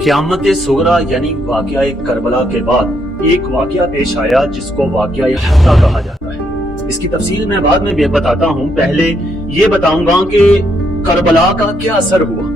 क़यामत सुगरा यानी वाक़या करबला के बाद एक वाक़या पेश आया जिसको वाक़या हत्ता कहा जाता है। इसकी तफसील मैं बाद में भी बताता हूँ, पहले ये बताऊंगा कि करबला का क्या असर हुआ।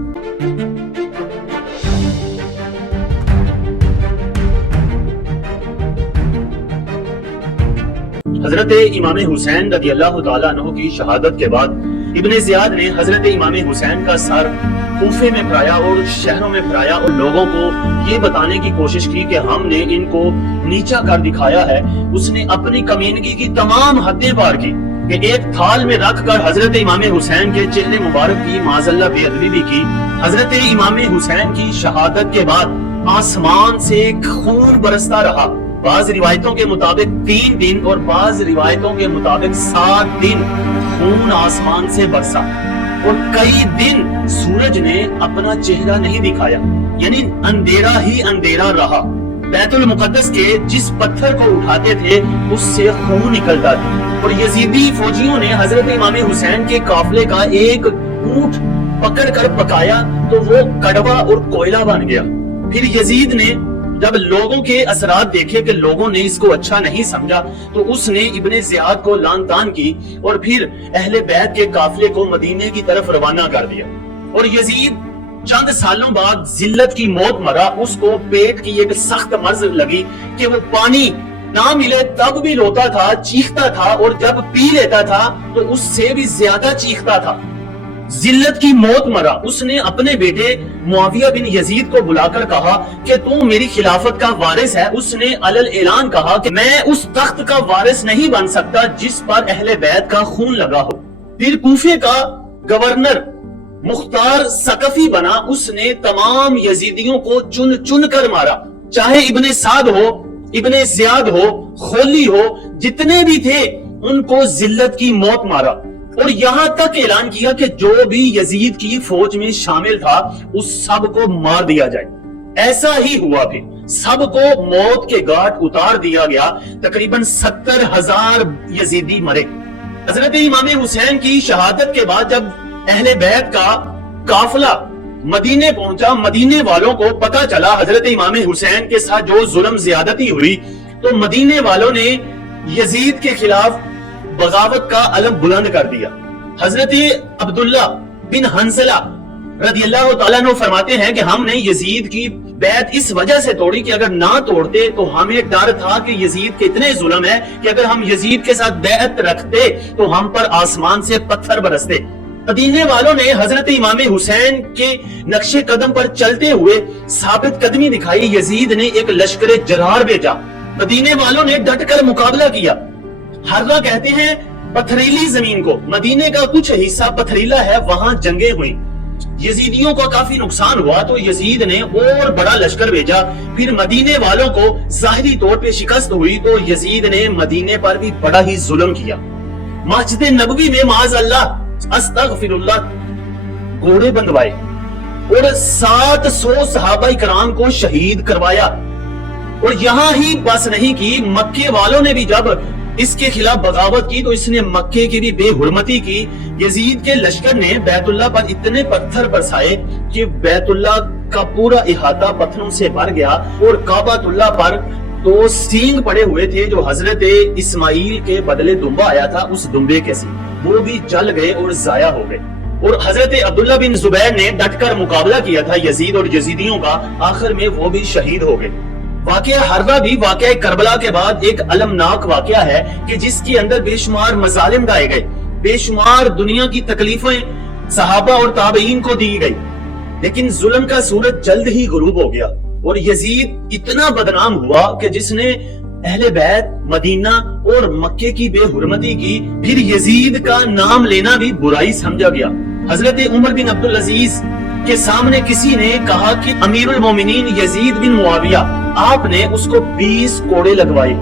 हजरत इमाम हुसैन रज़ी अल्लाह तआला अन्हु की शहादत के बाद इब्ने ज़ियाद ने हजरत इमाम हुसैन का सर कूफे में फिराया और शहरों में फिराया और लोगों को ये बताने की कोशिश की कि हमने इनको नीचा कर दिखाया है। उसने अपनी कमीनगी की तमाम हदें पार की कि एक थाल में रखकर हजरत इमाम हुसैन के चेहरे मुबारक की माज़अल्लाह बेअदबी भी की। हजरत इमाम हुसैन की शहादत के बाद आसमान से खून बरसता रहा। बाज रिवायतों के मुताबिक 3 दिन और बाज रिवायतों के मुताबिक 7 दिन खून आसमान से बरसा और कई दिन सूरज ने अपना चेहरा नहीं दिखाया, यानी अंधेरा ही अंधेरा रहा। बैतुल मुकद्दस के जिस पत्थर को उठाते थे उससे खून निकलता था और यजीदी फौजियों ने हजरत इमाम हुसैन के काफले का एक ऊंट पकड़कर पकाया तो वो कड़वा और कोयला बन गया। फिर यजीद ने जब लोगों के असरात देखे कि लोगों ने इसको अच्छा नहीं समझा तो उसने इब्ने ज़ियाद को लान तान की और फिर अहले बैत के काफिले को मदीने की तरफ रवाना कर दिया। और यजीद चंद सालों बाद जिल्लत की मौत मरा। उसको पेट की एक सख्त मर्ज लगी कि वो पानी ना मिले तब भी रोता था, चीखता था और जब पी लेता था तो उससे भी ज्यादा चीखता था। जिल्लत की मौत मरा। उसने अपने बेटे मुआविया बिन यजीद को बुलाकर कहा कि तू मेरी खिलाफत का वारिस है। उसने अलल ऐलान कहा कि मैं उस तख्त का वारिस नहीं बन सकता जिस पर अहले बैत का खून लगा हो। फिर कूफे का गवर्नर मुख्तार सकफी बना। उसने तमाम यजीदियों को चुन चुन कर मारा, चाहे इब्ने साद हो, इब्ने ज़ियाद हो, खोली हो, जितने भी थे उनको जिल्लत की मौत मारा। और यहाँ तक ऐलान किया कि जो भी यजीद की फौज में शामिल था उस सब को मार दिया जाए। ऐसा ही हुआ, फिर सबको मौत के घाट उतार दिया गया। तकरीबन 70,000 यजीदी मरे। हजरत इमाम हुसैन की शहादत के बाद जब अहले बैत का काफिला मदीने पहुंचा, मदीने वालों को पता चला हजरत इमाम हुसैन के साथ जो जुल्म ज्यादती हुई, तो मदीने वालों ने यजीद के खिलाफ बगावत का अलम बुलंद कर दिया। हजरत अब्दुल्ला बिन हंसला रज़ियल्लाहु तआला अन्हु फरमाते हैं कि हमने यजीद की बैत इस वजह से तोड़ी कि अगर ना तोड़ते तो हमें डर था कि यजीद के इतने जुल्म है कि अगर हम यजीद के साथ बैत रखते तो हम पर आसमान से पत्थर बरसते। मदीने वालों ने हजरत इमाम हुसैन के नक्शे कदम पर चलते हुए साबित कदमी दिखाई। यजीद ने एक लश्कर जरार भेजा। मदीने वालों ने डट कर मुकाबला किया। हर्रा कहते हैं पथरीली जमीन को, मदीने का कुछ हिस्सा पथरीला है, वहां जंगे हुई। यजीदियों को काफी नुकसान हुआ तो यजीद ने और बड़ा लश्कर भेजा। फिर मदीने वालों को जाहिरी तौर पे शिकस्त हुई तो यजीद ने मदीने पर भी बड़ा ही जुल्म किया। मस्जिद नबवी में माज़अल्लाह अस्तगफिरुल्लाह घोड़े बंधवाए और 700 सहाबा इकराम को शहीद करवाया। और यहाँ ही बस नहीं की, मक्के वालों ने भी जब इसके खिलाफ बगावत की तो इसने मक्के की भी बेहुरमती की। यजीद के लश्कर ने बैतुल्लाह पर इतने पत्थर बरसाए कि बैतुल्लाह का पूरा इहाता पत्थरों से भर गया और काबातुल्लाह पर 2 सींग पड़े हुए थे जो हजरत इस्माइल के बदले दुम्बा आया था, उस दुम्बे के सींग वो भी जल गए और जाया हो गए। और हजरत अब्दुल्ला बिन जुबैर ने डटकर मुकाबला किया था यजीद और यजीदियों का, आखिर में वो भी शहीद हो गए। वाक़या हर्रा भी वाक़या करबला के बाद एक अलमनाक वाक़या है कि जिसके अंदर बेशुमार मज़ालिम ढाए गए, बेशुमार दुनिया की तकलीफें सहाबा और ताबईन को दी गई, लेकिन जुल्म का सूरज जल्द ही गुरूब हो गया और यजीद इतना बदनाम हुआ कि जिसने अहले बैत, मदीना और मक्के की बेहुरमती की। फिर यजीद का नाम लेना भी बुराई समझा गया। हजरत उमर बिन अब्दुल अजीज के सामने किसी ने कहा कि अमीरुल मोमिनीन यजीद बिन मुआविया, आपने उसको 20 कोड़े लगवाए।